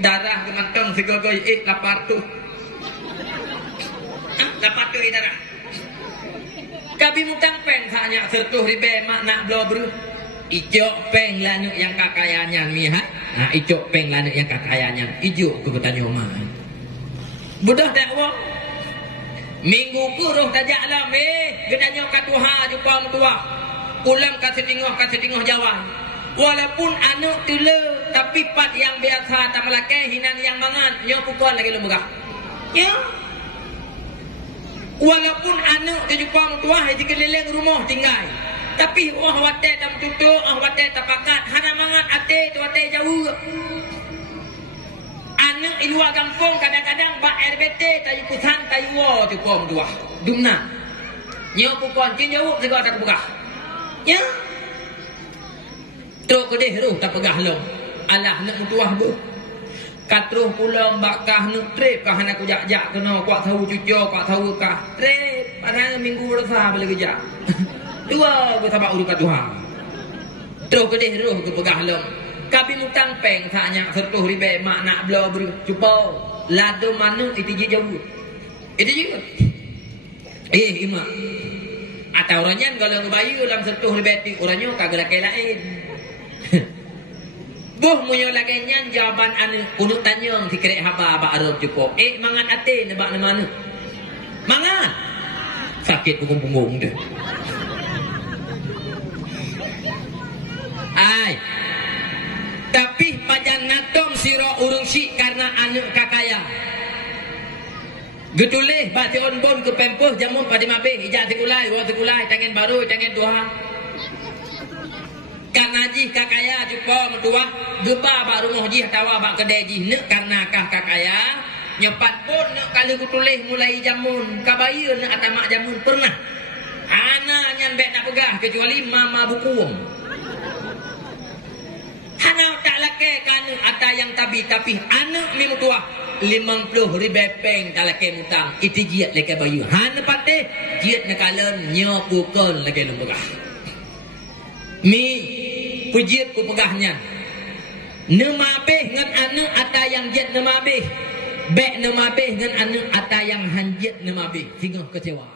darah ke mantong segogoi lapar tu. Lapar tu darah. Kabi mutang peng hanya sertuh ribe makna blobru. Ijok peng lanuk yang kakayanya mi ha. Nah ijok peng lanuk yang kakayanya. Ijo ku bertanya omah. Budah dakwa. Minggu ku roh tajak alam gedanya ka tuha jumpa mutua. Ulang ka setengah Jawa. Walaupun anak tula tapi pat yang biasa tak melakai hinan yang mangan nyo pukul lagi lemburah. Ya. Walaupun anak tu jumpa mutua di keliling rumah tinggal. Tapi wate tak tutup, wate tak pakat, hana mangan ate tu ate jauh. Anak di luar kampung kadang-kadang bak RBT tayu kusan tayu wo tu pom dua. Dumna. Nyo pukon cin jauh segala tak buka. Ya. Truk kedeh ruh tak pegah long. Alah nak mutuah bu. Katruh pulang bakah nuk trip kah hana ku jak-jak kena kuat tahu cucu kuat tahu kah. Trip padahal minggu rasa boleh kerja. Dua ku tabak urukat Tuhan. Terus kedih ruh ku pegah long. Kapi mutang peng tanya sertuh ribe mak nak bela ber cuba lado manu itu je jauh. Itu je. Ima. Atau orangnya kalau ngebayu dalam sertuh ribe ti orangnya kagak laki lain. Buh munyo lagi nyan jawaban anu unuk tanyong dikerek haba ba arep cukup. Mangan ate nebak ne mana? Mangan. Sakit punggung-punggung deh. Ai. Tapi pajan natong siro urung si karena anak kakaya. Getuleh bati on bon ke pempoh jamun pada mabeh ijak tikulai wa tikulai tangen baru tangen duha. Karena ji kakaya jumpa mentua geba ba rumah ji tawa ba kedai ji nek karena kah kakaya nyepat pun nek kali getuleh mulai jamun kabaya nek atamak jamun pernah. Ana nyan bek nak pegah kecuali mama bukuum. Hana tak laki kan ada yang tapi anak mi mutua 50 ribu peng tak laki mutang itu jiat laki bayu hana patih jiat nakalan nyokukon laki lembagah mi pujiat ku pegahnya nemabeh ngan anak ada yang jiat nemabeh bek nemabeh ngan anak ada yang hanjit nemabeh sehingga kecewa.